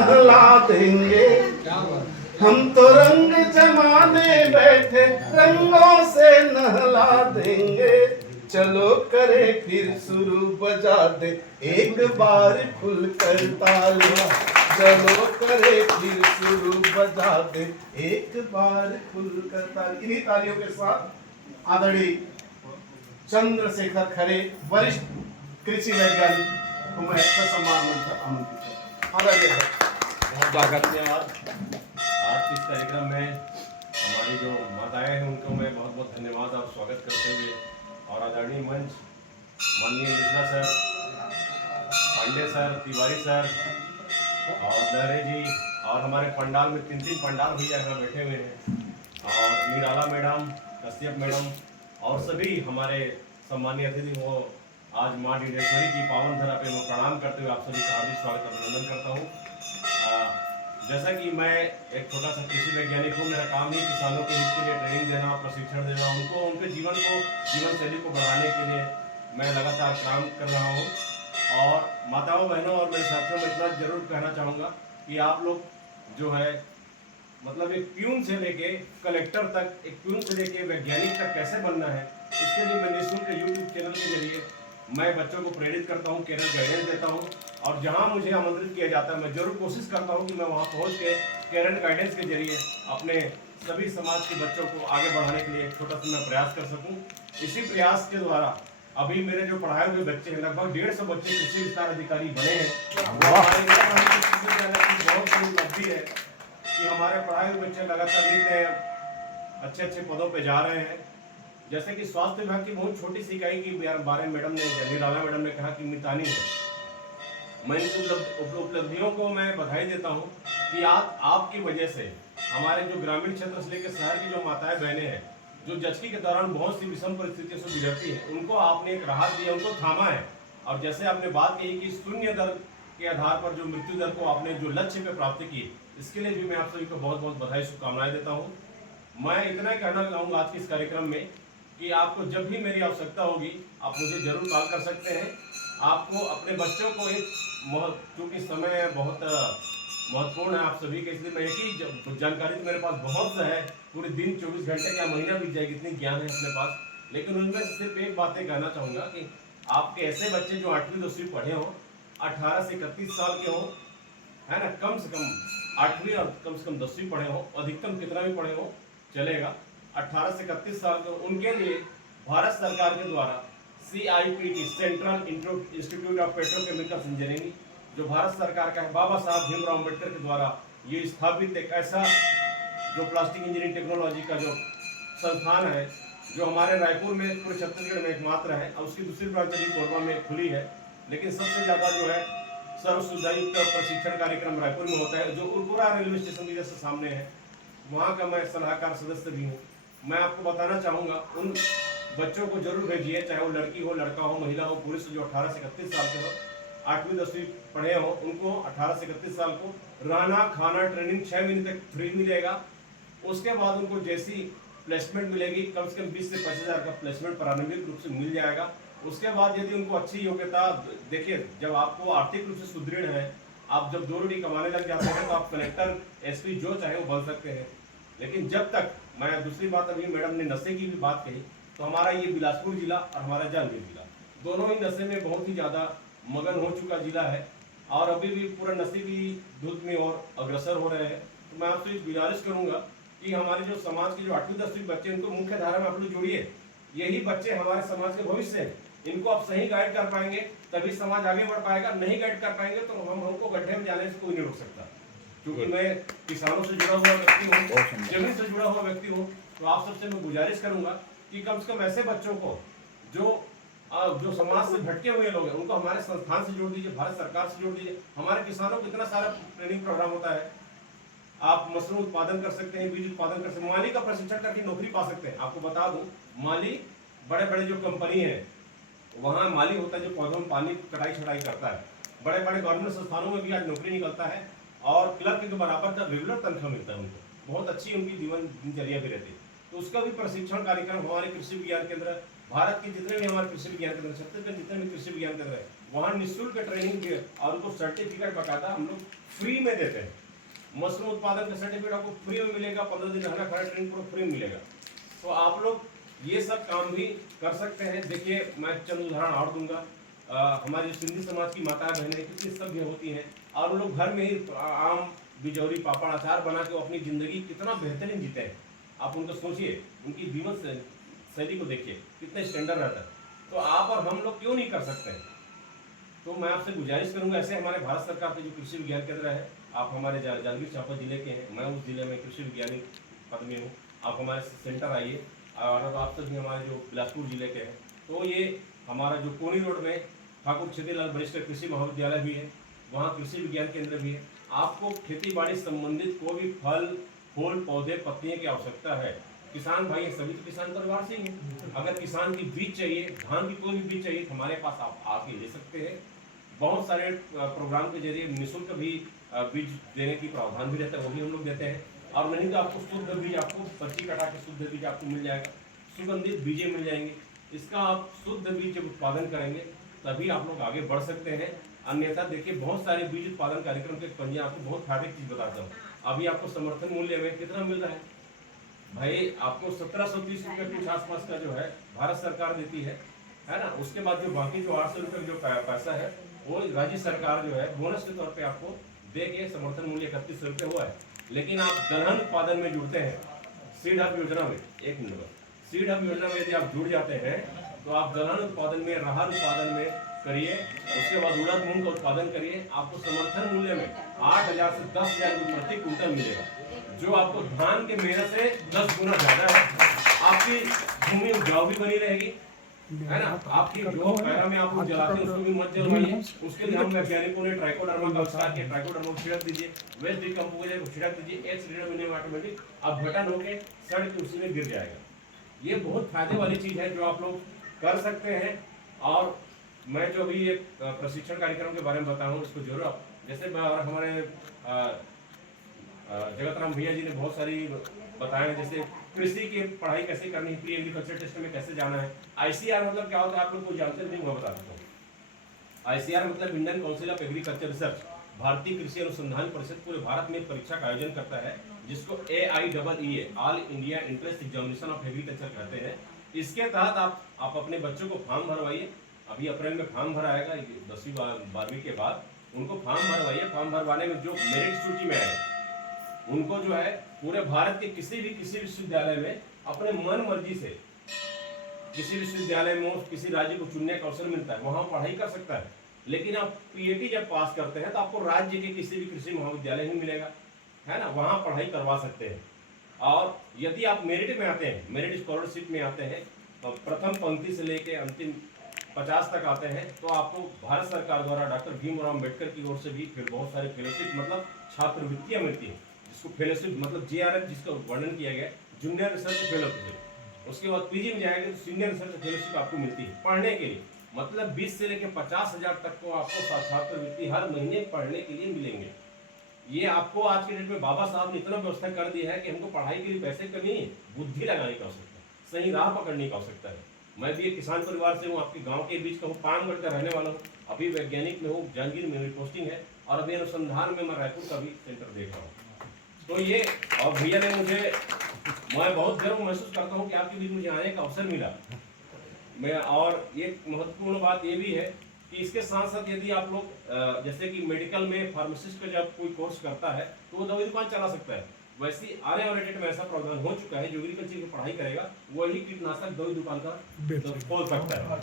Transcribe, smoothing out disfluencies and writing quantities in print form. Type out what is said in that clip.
नहला देंगे। हम तो रंग जमाने बैठे रंगों से नहला देंगे। चलो करे फिर शुरू बजा दे एक बार खुलकर तालियां। चलो करे फिर शुरू बजा दे एक बार खुलकर तालियां। इन्हीं तालियों के साथ आदरणीय चंद्रशेखर खरे वरिष्ठ कृषि वैज्ञानिक को मैं सम्मान मंच आमंत्रित बहुत धन्यवाद। आज के इस कार्यक्रम में हमारी जो माताएं हैं उनको मैं बहुत बहुत धन्यवाद और स्वागत करते हुए, और आदरणीय मंच माननीय Mishra sir, Pandey sir, Tiwari sir और लहरे जी, और हमारे पंडाल में 3 पंडाल भैया यहाँ बैठे हुए हैं, और निराला मैडम, कश्यप मैडम और सभी हमारे सम्मानीय अतिथि को आज माँ डिडेश्वरी की पावन धरा पे मैं प्रणाम करते हुए आप सभी का हार्दिक स्वागत अभिनंदन करता हूँ। जैसा कि मैं एक छोटा सा कृषि वैज्ञानिक हूँ, मेरा काम ही किसानों के हित के लिए ट्रेनिंग देना, प्रशिक्षण देना, उनको उनके जीवन शैली को बढ़ाने के लिए मैं लगातार काम कर रहा हूँ। और माताओं, बहनों और मेरे साथियों में इतना जरूर कहना चाहूँगा कि आप लोग जो है मतलब एक प्यून से लेके कलेक्टर तक, एक प्यून से लेके वैज्ञानिक तक कैसे बनना है, इसके लिए मैं निःशुल्क यूट्यूब चैनल के जरिए मैं बच्चों को प्रेरित करता हूँ, कैरियर गाइडेंस देता हूँ, और जहाँ मुझे आमंत्रित किया जाता है मैं जरूर कोशिश करता हूँ कि मैं वहाँ पहुँच के कैरियर गाइडेंस के जरिए अपने सभी समाज के बच्चों को आगे बढ़ाने के लिए एक छोटा सा मैं प्रयास कर सकूँ। इसी प्रयास के द्वारा अभी मेरे जो पढ़ाए हुए बच्चे हैं, लगभग 150 बच्चे कृषि विस्तार अधिकारी बने हैं। बहुत बड़ी उपलब्धि है कि हमारे पढ़ाए हुए बच्चे लगातार नित्य अच्छे पदों पे जा रहे हैं। जैसे कि स्वास्थ्य विभाग की बहुत छोटी सी इकाई की बारे मैडम ने, निराला मैडम ने कहा कि मितानी है। मैं इन उपलब्धियों को मैं बधाई देता हूं कि आपकी वजह से हमारे जो ग्रामीण क्षेत्र से लेकर शहर की जो माताएं बहनें हैं, जो जचकी के दौरान बहुत सी विषम परिस्थितियों से गुजरती है, उनको आपने एक राहत दिया, उनको थामा है। और जैसे आपने बात कही कि शून्य दर के आधार पर जो मृत्यु दर को आपने जो लक्ष्य पे प्राप्त की, इसके लिए भी मैं आप सभी को बहुत बहुत बधाई, शुभकामनाएं देता हूँ। मैं इतना ही कहना चाहूँगा आज के इस कार्यक्रम में कि आपको जब भी मेरी आवश्यकता होगी आप मुझे जरूर कॉल कर सकते हैं। आपको अपने बच्चों को एक चूँकि समय बहुत महत्वपूर्ण है आप सभी के, इसलिए मैं एक ही जानकारी तो मेरे पास बहुत है, पूरे दिन 24 घंटे क्या महीना बीत जाएगी, इतनी ज्ञान है अपने पास, लेकिन उनमें से सिर्फ एक बातें कहना चाहूँगा कि आपके ऐसे बच्चे जो 8वीं 10वीं पढ़े हों, 18 से 31 साल के हों, है ना, कम से कम 8वीं और कम से कम 10वीं पढ़े हों, अधिकतम कितना भी पढ़े हों चलेगा, 18 से 31 साल के, उनके लिए भारत सरकार के द्वारा CIPT, central institute of petrochemicals engineering, जो भारत सरकार का है, बाबा साहब भीमराव अम्बेडकर के द्वारा ये स्थापित एक ऐसा जो प्लास्टिक इंजीनियरिंग टेक्नोलॉजी का जो संस्थान है, जो हमारे रायपुर में, पूरे छत्तीसगढ़ में एकमात्र है, और उसकी दूसरी ब्रांच अभी कोरबा में खुली है। लेकिन सबसे ज़्यादा जो है सर्व सुविधायुक्त प्रशिक्षण कार्यक्रम रायपुर में होता है, जो उरपुरा रेलवे स्टेशन के जैसे सामने है, वहाँ का मैं सलाहकार सदस्य भी हूँ। मैं आपको बताना चाहूँगा, उन बच्चों को जरूर भेजिए, चाहे वो लड़की हो, लड़का हो, महिला हो, पुरुष जो 18 से 31 साल के हो, 8वीं 10वीं पढ़े हो, उनको 18 से 31 साल को रहना खाना ट्रेनिंग 6 महीने तक फ्री मिलेगा। उसके बाद उनको जैसी प्लेसमेंट मिलेगी, कम से कम 20 से 25 हज़ार का प्लेसमेंट प्रारंभिक रूप से मिल जाएगा। उसके बाद यदि उनको अच्छी योग्यता, देखिए जब आपको आर्थिक रूप से सुदृढ़ है, आप जब 2 रोटी कमाने लग जाते हैं तो आप कलेक्टर, SP जो चाहे वो बन सकते हैं। लेकिन जब तक, मैं दूसरी बात, अभी मैडम ने नशे की भी बात कही, तो हमारा ये बिलासपुर जिला और हमारा जांजगीर जिला दोनों ही नशे में बहुत ही ज़्यादा मगन हो चुका जिला है, और अभी भी पूरा नशे की धुत में और अग्रसर हो रहे हैं। तो मैं आपसे गुजारिश करूंगा कि हमारे जो समाज के जो 8वीं 10वीं बच्चे, उनको मुख्य धारा में आप लोग जोड़िए। यही बच्चे हमारे समाज के भविष्य हैं, इनको आप सही गाइड कर पाएंगे तभी समाज आगे बढ़ पाएगा। नहीं गाइड कर पाएंगे तो हमको गड्ढे में जाने से कोई नहीं रोक सकता। क्योंकि मैं किसानों से जुड़ा हुआ व्यक्ति हूँ, जमीन से जुड़ा हुआ व्यक्ति हूँ, तो आप सबसे मैं गुजारिश करूंगा कि कम से कम ऐसे बच्चों को जो समाज से भटके हुए लोग हैं, उनको हमारे संस्थान से जोड़ दीजिए, भारत सरकार से जोड़ दीजिए। हमारे किसानों को इतना सारा ट्रेनिंग प्रोग्राम होता है, आप मशरूम उत्पादन कर सकते हैं, बीज उत्पादन कर सकते हैं, माली का प्रशिक्षण करके नौकरी पा सकते हैं। आपको बता दूं, माली बड़े बड़े जो कंपनी है वहाँ माली होता है जो पौधों में पानी कटाई छटाई करता है। बड़े बड़े गवर्नमेंट संस्थानों में भी आज नौकरी निकलता है, और क्लर्क के बराबर का रेगुलर तनख्वाह मिलता है उनको, बहुत अच्छी उनकी दिनचर्या भी रहती है। तो उसका भी प्रशिक्षण कार्यक्रम हमारे कृषि विज्ञान केंद्र, भारत के जितने भी हमारे कृषि विज्ञान केंद्र, छत्तीसगढ़ जितने भी कृषि विज्ञान केंद्र है, वहाँ निःशुल्क ट्रेनिंग और उनको सर्टिफिकेट बकायदा हम लोग फ्री में देते हैं। मशरूम उत्पादन का सर्टिफिकेट आपको फ्री में मिलेगा, 15 दिन रहना खाना ट्रेनिंग पूरा फ्री में मिलेगा। तो आप लोग ये सब काम भी कर सकते हैं। देखिए मैं चंद उदाहरण और दूंगा। हमारे सिंधी समाज की माता बहनें कितनी सभ्य होती हैं और वो लोग घर में ही आम बिजौरी पापड़ अचार बना के वो अपनी ज़िंदगी कितना बेहतरीन जीते हैं। आप उनको सोचिए, उनकी जीवन शैली को देखिए कितने स्टैंडर्ड रहता है। तो आप और हम लोग क्यों नहीं कर सकते हैं? तो मैं आपसे गुजारिश करूंगा, ऐसे हमारे भारत सरकार के जो कृषि विज्ञान केंद्र है, आप हमारे जांजगीर चांपा जिले के हैं, मैं उस जिले में कृषि विज्ञानी पद में हूँ। आप हमारे सेंटर आइए और आप सभी हमारे जो बिलासपुर जिले के हैं। तो ये हमारा जो कोनी रोड में ठाकुर छेदीलाल वरिष्ठ कृषि महाविद्यालय भी है, वहाँ कृषि विज्ञान केंद्र भी है। आपको खेती बाड़ी संबंधित कोई भी फल फूल पौधे पत्तियों की आवश्यकता है, किसान भाई सभी तो किसान परिवार से ही हैं। अगर किसान की बीज चाहिए, धान की कोई भी बीज चाहिए तो हमारे पास आप आके ले सकते हैं। बहुत सारे प्रोग्राम के जरिए निःशुल्क भी बीज देने की प्रावधान भी रहता है, वो भी हम लोग देते हैं। और नहीं तो आपको शुद्ध बीज, आपको पर्ची कटा के शुद्ध बीज आपको मिल जाएगा, सुगंधित बीजें मिल जाएंगे। इसका आप शुद्ध बीज जब उत्पादन करेंगे तभी आप लोग आगे बढ़ सकते हैं। अन्यथा देखिए बहुत सारे बीज उत्पादन कार्यक्रम के पंजीयन, आपको बहुत फायदे की चीज बताता हूँ। अभी आपको समर्थन मूल्य में कितना मिल रहा है भाई? आपको 1730 रुपये कुछ आसपास का जो है भारत सरकार देती है ना। उसके बाद जो बाकी जो 800 रुपये जो पैसा है वो राज्य सरकार जो है बोनस के तौर पे आपको दे के समर्थन मूल्य 31 रुपये हुआ है। लेकिन आप दलहन उत्पादन में जुड़ते हैं सीड हब योजना में, एक मिनट, सीड हब योजना में यदि आप जुड़ जाते हैं तो आप दलहन उत्पादन में, राहर उत्पादन में करिए, उसके बाद उड़द मूंग का उत्पादन करिए, आपको समर्थन मूल्य में 8000 से 10,000 रुपये प्रति क्विंटल मिलेगा, जो आपको धान के मेहनत से 10 गुना ज्यादा है। आपकी भूमि उपजाऊ भी बनी रहेगी, है ना। आपकी जो पैरा में आप लोग जलाते हैं उसको भी मत जलवाइए। उसके लिए हम वैज्ञानिकों ने ट्राइकोडर्मा का आविष्कार किया। ट्राइकोडर्मा को छिड़क दीजिए, वेस्ट डिकम्पोजर को छिड़क दीजिए, एक सीढ़ी में ऑटोमेटिक आप घटन होके सड़ के उसी में गिर जाएगा। ये बहुत फायदे वाली चीज है जो आप लोग कर सकते हैं। और मैं जो अभी एक प्रशिक्षण कार्यक्रम के बारे में बता रहा हूँ उसको जरूर आप, जैसे हमारे जगत राम भैया जी ने बहुत सारी बताया, जैसे कृषि की पढ़ाई कैसे करनी है, प्री एग्रीकल्चर टेस्ट में कैसे जाना है। आईसीआर मतलब क्या होता है आप लोग को जानते नहीं, मैं बता देता हूँ। आईसीआर मतलब Indian council of agriculture research, भारतीय कृषि अनुसंधान परिषद पूरे भारत में परीक्षा का आयोजन करता है, जिसको AIEE all India entrance examination of agriculture कहते हैं। इसके तहत आप अपने बच्चों को फॉर्म भरवाइए। अभी अप्रैल में फॉर्म भराएगा 10वीं 12वीं के बाद, उनको फॉर्म भरवाइए। फॉर्म भरवाने में जो मेरिट सूची में है उनको जो है पूरे भारत के किसी विश्वविद्यालय में अपने मन मर्जी से, किसी विश्वविद्यालय में किसी राज्य को चुनने का अवसर मिलता है, वहां पढ़ाई कर सकता है। लेकिन आप PAT जब पास करते हैं तो आपको राज्य के किसी भी कृषि महाविद्यालय ही मिलेगा, है ना, वहां पढ़ाई करवा सकते हैं। और यदि आप मेरिट में आते हैं, मेरिट स्कॉलरशिप में आते हैं, तो प्रथम पंक्ति से लेके अंतिम 50 तक आते हैं, तो आपको भारत सरकार द्वारा डॉक्टर भीमराव अम्बेडकर की ओर से भी फिर बहुत सारे फेलोशिप मतलब छात्रवृत्तियां मिलती है, जिसको फेलोशिप मतलब JRF जिसका वर्णन किया गया, जूनियर रिसर्च फेलोशिप। उसके बाद PG में जाएंगे तो सीनियर रिसर्च फेलोशिप आपको मिलती है पढ़ने के लिए। मतलब 20 से लेकर 50,000 तक को आपको छात्रवृत्ति हर महीने पढ़ने के लिए मिलेंगे। ये आपको आज के डेट में बाबा साहब ने इतना व्यवस्था कर दी है कि हमको पढ़ाई के लिए पैसे का नहीं, बुद्धि लगाने की आवश्यकता है, सही राह पकड़ने की आवश्यकता है। मैं भी एक किसान परिवार से हूँ, आपके गांव के बीच का हूँ, पानगढ़ का रहने वाला हूँ। अभी वैज्ञानिक में हूँ, जांजगीर में मेरी पोस्टिंग है, और अभी अनुसंधान में मैं रायपुर का भी सेंटर देख रहा हूँ। तो ये, और भैया ने मुझे, मैं बहुत गर्व महसूस करता हूँ कि आपके बीच मुझे आने का अवसर मिला। मैं, और एक महत्वपूर्ण बात ये भी है कि इसके साथ साथ यदि आप लोग जैसे कि मेडिकल में फार्मासिस्ट का जब कोई कोर्स करता है तो वो दवाई दुकान चला सकता है। वैसे आने वाले डेट में ऐसा प्रावधान हो चुका है, जो एग्रीकल्चर की पढ़ाई करेगा वही कीटनाशक दवाई दुकान का खोल सकता है।